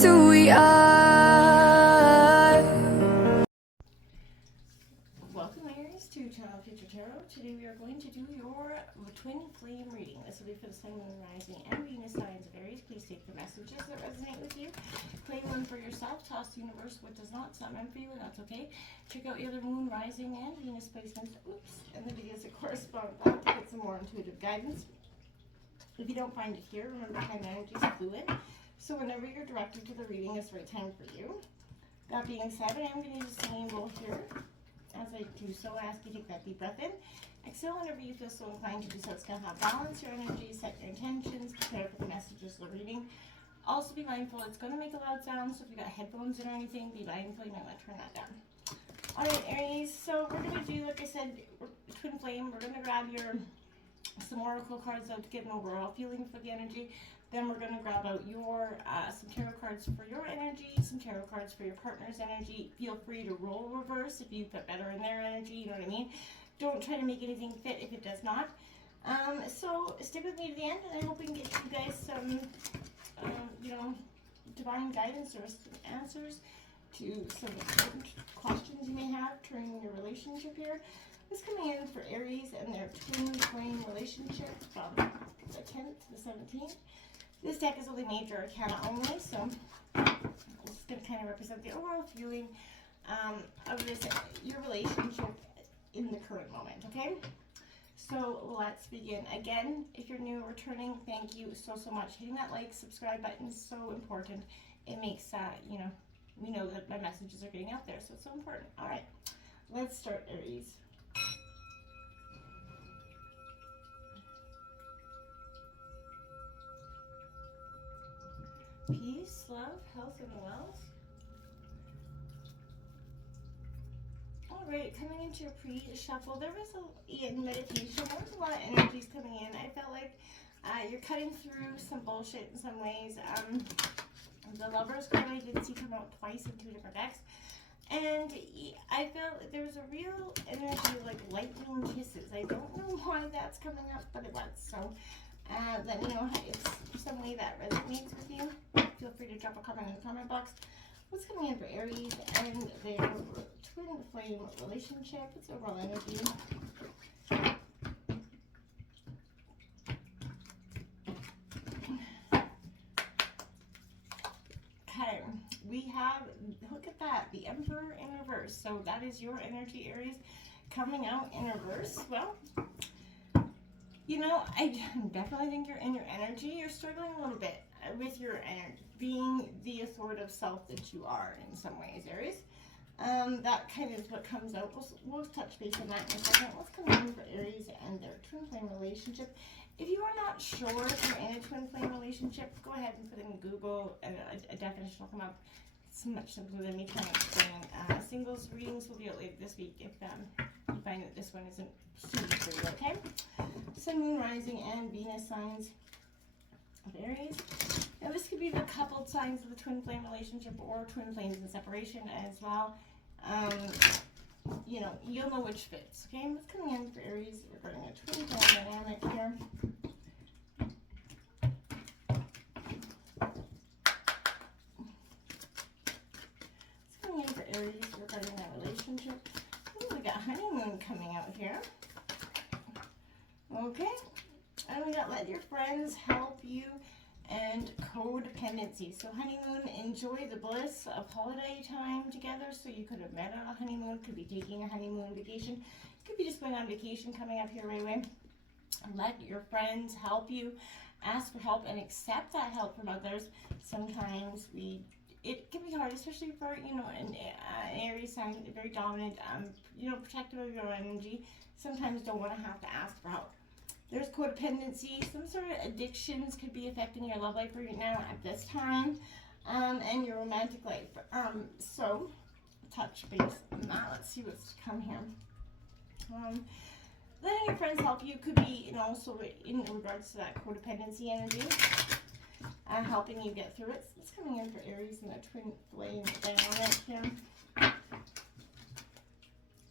that's who we are. Welcome, Aries, to Child Future Tarot. Today we are going to do your twin flame reading. This will be for the Sun, Moon, Rising, and Venus signs of Aries. Please take the messages that resonate with you. Claim one for yourself. Toss the universe what does not. It's not meant for you, and that's okay. Check out your other Moon, Rising, and Venus placements. And the videos that correspond with that to get some more intuitive guidance. If you don't find it here, remember kind energy is fluid. So whenever you're directed to the reading, it's the right time for you. That being said, I am going to use a singing bowl here. As I do so, I ask you to take that deep breath in. Exhale whenever you feel so inclined to do so. It's going to help balance your energy, set your intentions, prepare for the messages of the reading. Also be mindful, it's going to make a loud sound, so if you've got headphones in or anything, be mindful, you might want to turn that down. Alright, Aries, so we're going to do, like I said, twin flame. We're going to grab some oracle cards out to get an overall feeling for the energy. Then we're going to grab out some tarot cards for your energy, some tarot cards for your partner's energy. Feel free to roll reverse if you fit better in their energy, you know what I mean? Don't try to make anything fit if it does not. So stick with me to the end, and I hope we can get you guys some, divine guidance or some answers to some important questions you may have during your relationship here. This coming in for Aries and their twin flame relationship from the 10th to the 17th. This deck is only major arcana only, so this is going to kind of represent the overall feeling of your relationship in the current moment, okay? So let's begin. Again, if you're new or returning, thank you so much. Hitting that like, subscribe button is so important. It makes, we know that my messages are getting out there, so it's so important. All right, let's start, Aries. Peace, love, health, and wealth. All right, coming into your pre-shuffle, there was in meditation, there was a lot of energies coming in. I felt like you're cutting through some bullshit in some ways. The Lovers card I did see come out twice in 2 different decks. And I felt there was a real energy like lightning kisses. I don't know why that's coming up, but it was. So let me know if it's some way that resonates with you. Feel free to drop a comment in the comment box. What's coming in for Aries and their twin flame relationship? What's overall energy? Okay, we have, look at that, the Emperor in reverse. So that is your energy, Aries, coming out in reverse. Well, I definitely think you're in your energy. You're struggling a little bit with your energy, being the authoritative self that you are in some ways, Aries. That kind of what comes out. We'll touch base on that in a second. What's coming in for Aries and their twin flame relationship? If you are not sure if you're in a twin flame relationship, go ahead and put in Google and a definition will come up. It's much simpler than me trying to explain. Singles readings will be out later this week if you find that this one isn't suited for you, okay? Sun, Moon, Rising, and Venus signs of Aries. Now this could be the coupled signs of the twin flame relationship or twin flames in separation as well. You'll know which fits, okay? What's coming in for Aries regarding a twin flame dynamic here? What's coming in for Aries regarding that relationship? Ooh, we got honeymoon coming out here. Okay, and we got let your friends help you and codependency. So honeymoon, enjoy the bliss of holiday time together. So you could have met on a honeymoon, could be taking a honeymoon vacation, could be just going on vacation coming up here right away. Let your friends help you, ask for help and accept that help from others. Sometimes it can be hard, especially for, an Aries sign, very dominant, protective of your energy. Sometimes don't want to have to ask for help. There's codependency, some sort of addictions could be affecting your love life right now at this time, and your romantic life. So, touch base on that. Let's see what's to come here. Letting your friends help you could be, also in regards to that codependency energy, helping you get through it. It's coming in for Aries and the twin flame dynamic here.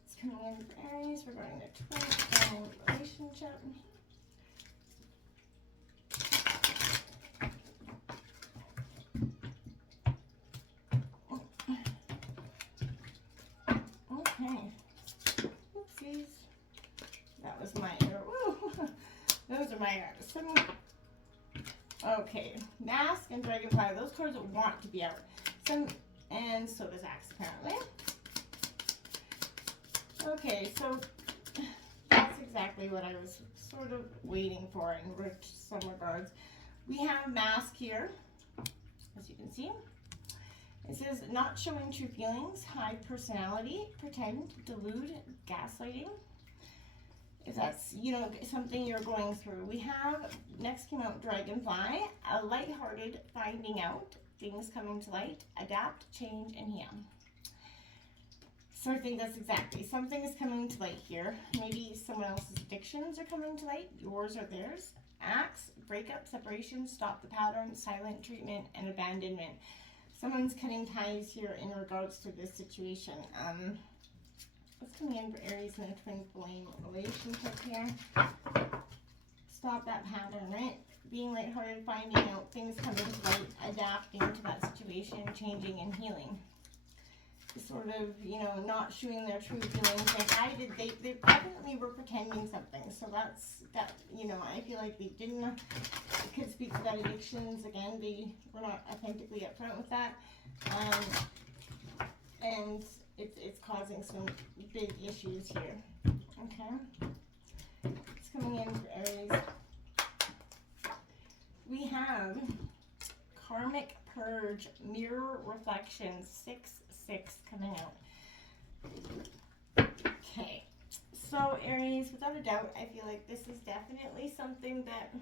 It's coming in for Aries regarding the twin flame relationship. cards are my artists. Okay, Mask and Dragonfly. Those cards want to be out. And so does Axe, apparently. Okay, so that's exactly what I was sort of waiting for in some regards. We have Mask here, as you can see. It says, not showing true feelings, hide personality, pretend, delude, gaslighting. If that's, you know, something you're going through. We have, next came out Dragonfly, a lighthearted finding out, things coming to light, adapt, change, and heal. So I think that's exactly, something is coming to light here. Maybe someone else's addictions are coming to light, yours or theirs. Axe, breakup, separation, stop the pattern, silent treatment, and abandonment. Someone's cutting ties here in regards to this situation. What's coming in for Aries in a twin flame relationship here? Stop that pattern, right? Being lighthearted, finding out, things coming to light, adapting to that situation, changing and healing. Sort of, you know, not showing their true feelings like I did. They definitely were pretending something. So that's, that, you know, I feel like they didn't, it could speak to that addictions. Again, they were not authentically upfront with that. And it's causing some big issues here. Okay. It's coming in for Aries. We have Karmic Purge, Mirror Reflection, 6/6 coming out. Okay, so Aries, without a doubt, I feel like this is definitely something that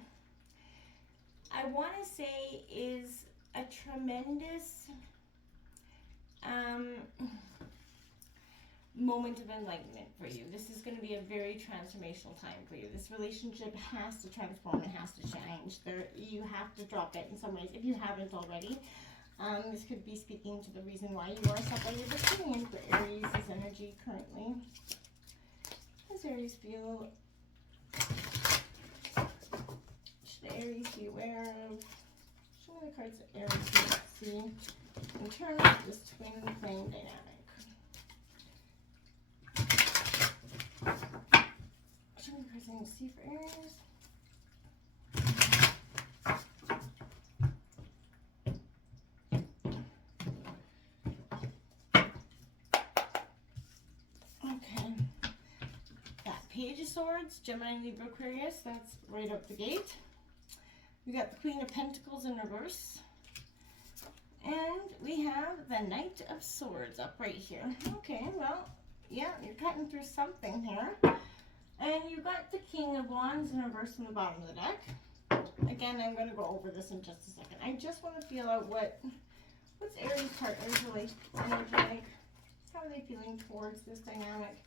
I want to say is a tremendous moment of enlightenment for you. This is going to be a very transformational time for you. This relationship has to transform, it has to change. You have to drop it in some ways if you haven't already. This could be speaking to the reason why you are separated. But coming in for Aries' energy currently. How does Aries feel? Should Aries be aware of? Show me the cards that Aries needs to see in terms of this twin flame dynamic. Show me the cards I need to see for Aries. Page of Swords, Gemini, Libra, Aquarius, that's right up the gate. We got the Queen of Pentacles in reverse. And we have the Knight of Swords up right here. Okay, well, yeah, you're cutting through something here. And you got the King of Wands in reverse on the bottom of the deck. Again, I'm going to go over this in just a second. I just want to feel out what's Aries partner's relationship energy like. How are they feeling towards this dynamic?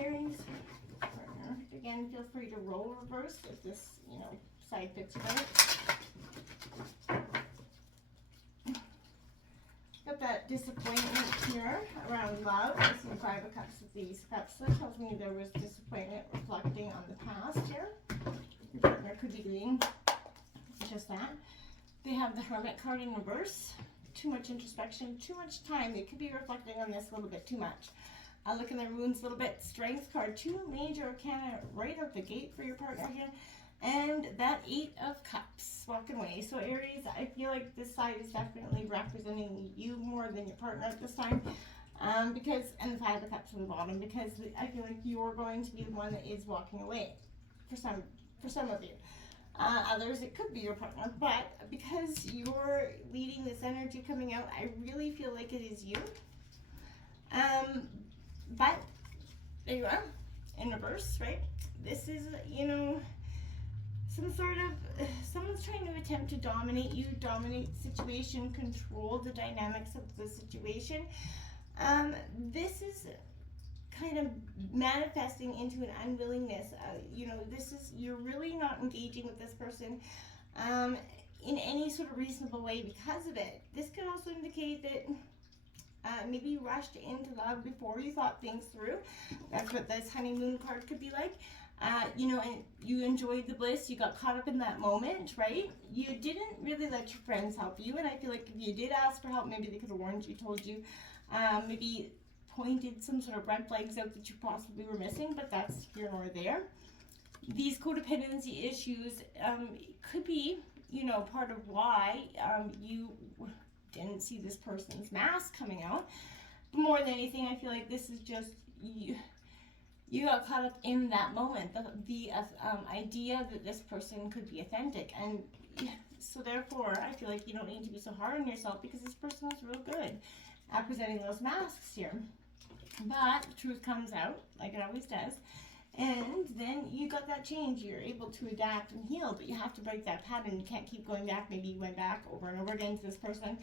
Aries partner. Again, feel free to roll reverse if this, you know, side fits you better. Got that disappointment here around love. I see 5 of Cups with these cups. That tells me there was disappointment reflecting on the past here. Your partner could be doing just that. They have the Hermit card in reverse. Too much introspection, too much time. They could be reflecting on this a little bit too much. Look in their wounds a little bit. Strength card, 2 major arcana right out the gate for your partner here. And that 8 of Cups, walking away. So Aries, I feel like this side is definitely representing you more than your partner at this time. Because, and the 5 of Cups on the bottom, because I feel like you're going to be the one that is walking away for some of you. Others, it could be your partner, but because you're leading this energy coming out, I really feel like it is you. But there you are, in reverse, right? This is, you know, someone's trying to attempt to dominate you, dominate the situation, control the dynamics of the situation. This is kind of manifesting into an unwillingness. You know, you're really not engaging with this person in any sort of reasonable way because of it. This could also indicate that maybe you rushed into love before you thought things through. That's what this honeymoon card could be like. You know, and you enjoyed the bliss. You got caught up in that moment, right? You didn't really let your friends help you. And I feel like if you did ask for help, maybe they could have warned you, told you, maybe pointed some sort of red flags out that you possibly were missing, but that's here nor there. these codependency issues could be, you know, part of why you didn't see this person's mask coming out. More than anything, I feel like this is just you got caught up in that moment, the idea that this person could be authentic, and so therefore I feel like you don't need to be so hard on yourself because this person is real good at presenting those masks here. But the truth comes out, like it always does, and then you got that change. You're able to adapt and heal, but you have to break that pattern. You can't keep going back. Maybe you went back over and over again to this person,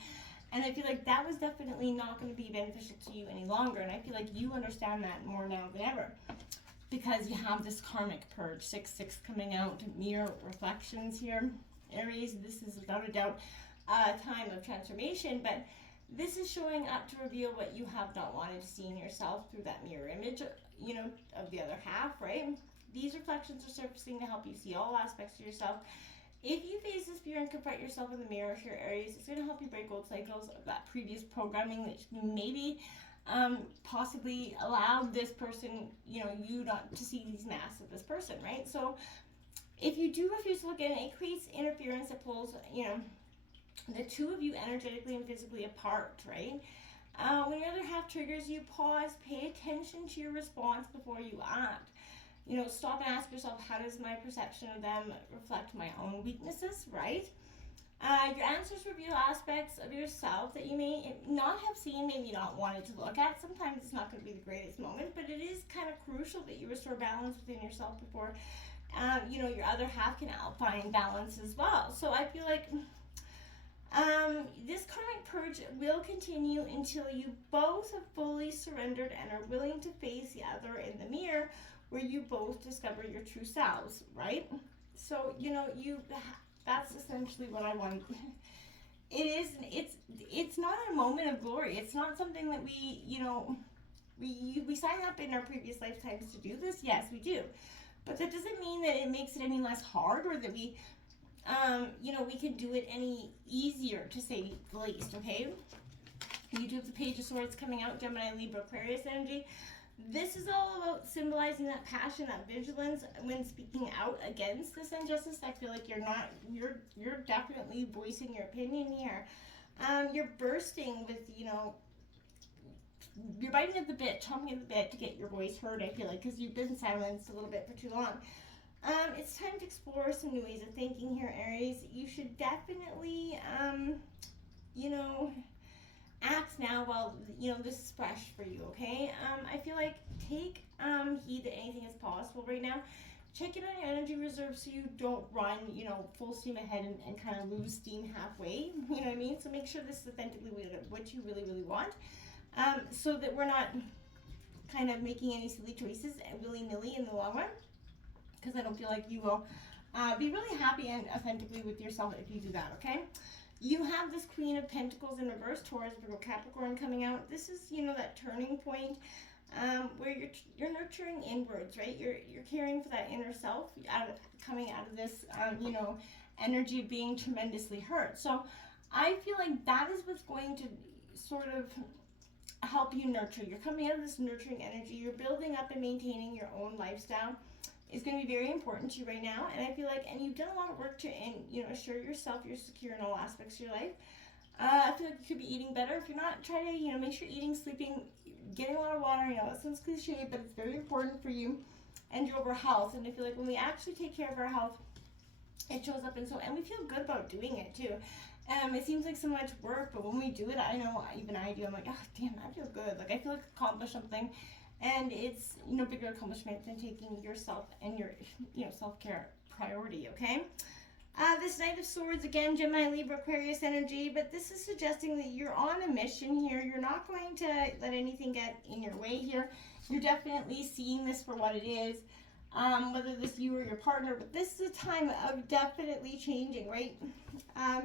and I feel like that was definitely not going to be beneficial to you any longer, and I feel like you understand that more now than ever because you have this karmic purge, 6-6 coming out, mirror reflections here. Aries, this is without a doubt a time of transformation, but this is showing up to reveal what you have not wanted to see in yourself through that mirror image, you know, of the other half, right? These reflections are surfacing to help you see all aspects of yourself. If you face this fear and confront yourself in the mirror here, Aries, it's going to help you break old cycles of that previous programming that maybe possibly allowed this person, you know, you not to see these masks of this person, right? So if you do refuse to look at it, it creates interference that pulls, you know, the two of you energetically and physically apart, right? When your other half triggers you, pause, pay attention to your response before you act. You know, stop and ask yourself, how does my perception of them reflect my own weaknesses, right? Your answers reveal aspects of yourself that you may not have seen, maybe not wanted to look at. Sometimes it's not going to be the greatest moment, but it is kind of crucial that you restore balance within yourself before, you know, your other half can find balance as well. So I feel like this karmic purge will continue until you both have fully surrendered and are willing to face the other in the mirror, where you both discover your true selves, right? So, you know, that's essentially what I want. It's not a moment of glory. It's not something that we, you know, we sign up in our previous lifetimes to do this. Yes, we do. But that doesn't mean that it makes it any less hard, or that we, you know, we can do it any easier, to say the least, okay? You do have the Page of Swords coming out, Gemini, Libra, Aquarius energy. This is all about symbolizing that passion, that vigilance when speaking out against this injustice. I feel like you're definitely voicing your opinion here. You're bursting with, you know, you're biting at the bit, chomping at the bit to get your voice heard, I feel like, because you've been silenced a little bit for too long. It's time to explore some new ways of thinking here, Aries. You should definitely, you know, act now while, you know, this is fresh for you, okay? I feel like take heed that anything is possible right now. Check in on your energy reserve so you don't run, you know, full steam ahead and kind of lose steam halfway, you know what I mean? So make sure this is authentically what you really, really want, so that we're not kind of making any silly choices willy-nilly in the long run, because I don't feel like you will be really happy and authentically with yourself if you do that, okay? You have this Queen of Pentacles in reverse, Taurus, Virgo, Capricorn coming out. This is, you know, that turning point where you're nurturing inwards, right? You're caring for that inner self, coming out of this, you know, energy of being tremendously hurt. So I feel like that is what's going to sort of help you nurture. You're coming out of this nurturing energy. You're building up and maintaining your own lifestyle. Is going to be very important to you right now, and I feel like, and you've done a lot of work to, you know, assure yourself you're secure in all aspects of your life. I feel like you could be eating better. If you're not, try to, you know, make sure you're eating, sleeping, getting a lot of water. You know, that sounds cliche, but it's very important for you and your overall health. And I feel like when we actually take care of our health, it shows up, and we feel good about doing it too. It seems like so much work, but when we do it, I know even I do. I'm like, oh damn, I feel good. Like I feel like I accomplished something. And it's, you know, bigger accomplishment than taking yourself and your, you know, self-care priority, okay? This Knight of Swords, again, Gemini, Libra, Aquarius energy, but this is suggesting that you're on a mission here. You're not going to let anything get in your way here. You're definitely seeing this for what it is, whether this you or your partner, but this is a time of definitely changing, right?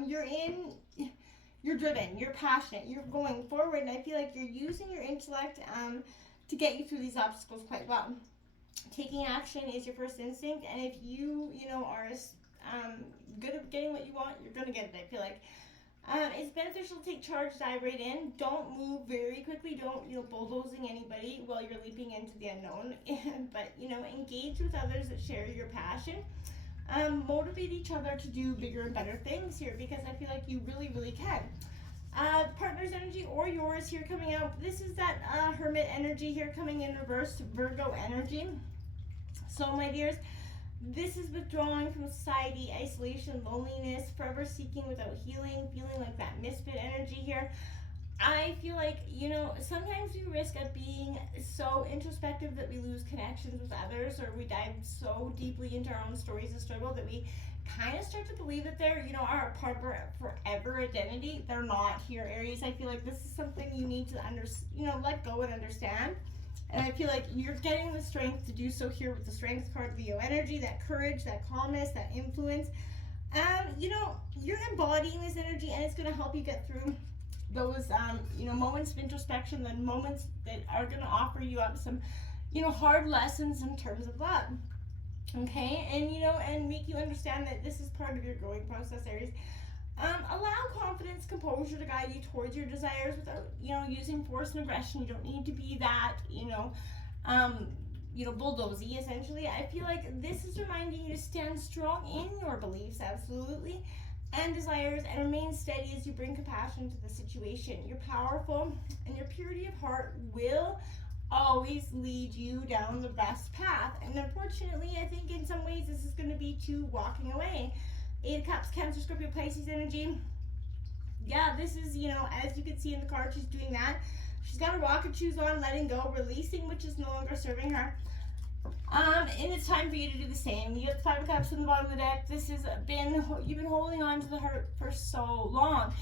You're driven, you're passionate, you're going forward, and I feel like you're using your intellect, to get you through these obstacles quite well. Taking action is your first instinct, and if you know, are good at getting what you want, you're gonna get it, I feel like. It's beneficial to take charge, dive right in. Don't move very quickly. Don't, bulldozing anybody while you're leaping into the unknown. But, engage with others that share your passion. Motivate each other to do bigger and better things here, because I feel like you really, really can. Partner's energy or yours here coming out. This is that hermit energy here coming in reverse, Virgo energy. So, my dears, this is withdrawing from society, isolation, loneliness, forever seeking without healing, feeling like that misfit energy here. I feel like, sometimes we risk at being so introspective that we lose connections with others, or we dive so deeply into our own stories of struggle that we kind of start to believe that they're, are a part of our forever identity. They're not here, Aries. I feel like this is something you need to let go and understand. And I feel like you're getting the strength to do so here with the Strength card, Leo energy, that courage, that calmness, that influence. You're embodying this energy, and it's going to help you get through those, moments of introspection, the moments that are going to offer you up some, hard lessons in terms of love. Okay? And, and make you understand that this is part of your growing process, Aries. Allow confidence, composure to guide you towards your desires without, using force and aggression. You don't need to be that, bulldozy, essentially. I feel like this is reminding you to stand strong in your beliefs, absolutely, and desires, and remain steady as you bring compassion to the situation. You're powerful, and your purity of heart will always lead you down the best path. And unfortunately, I think in some ways this is going to be to walking away. 8 of Cups, Cancer, Scorpio, Pisces energy. Yeah, this is, as you can see in the card, she's doing that. She's got her rocket shoes on, letting go, releasing, which is no longer serving her. And it's time for you to do the same. You get the 5 of Cups in the bottom of the deck. This has been, you've been holding on to the heart for so long.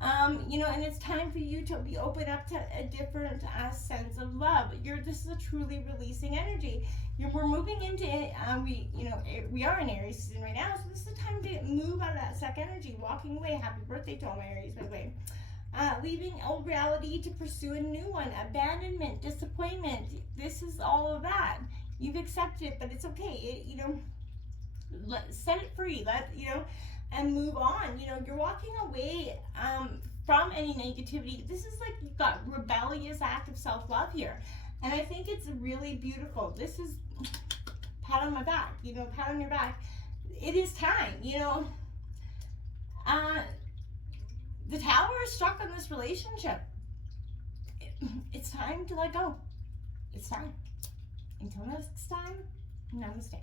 And it's time for you to be open up to a different sense of love. This is a truly releasing energy. We're moving into we are in Aries season right now, so this is the time to move out of that stuck energy, walking away. Happy birthday to all my Aries, by the way. Leaving old reality to pursue a new one. Abandonment, disappointment. This is all of that. You've accepted it, but it's okay. Set it free. And move on. You're walking away from any negativity. This is like you've got rebellious act of self-love here. And I think it's really beautiful. This is pat on my back, pat on your back. It is time, the tower is struck on this relationship. It's time to let go. It's time. Until next time, namaste.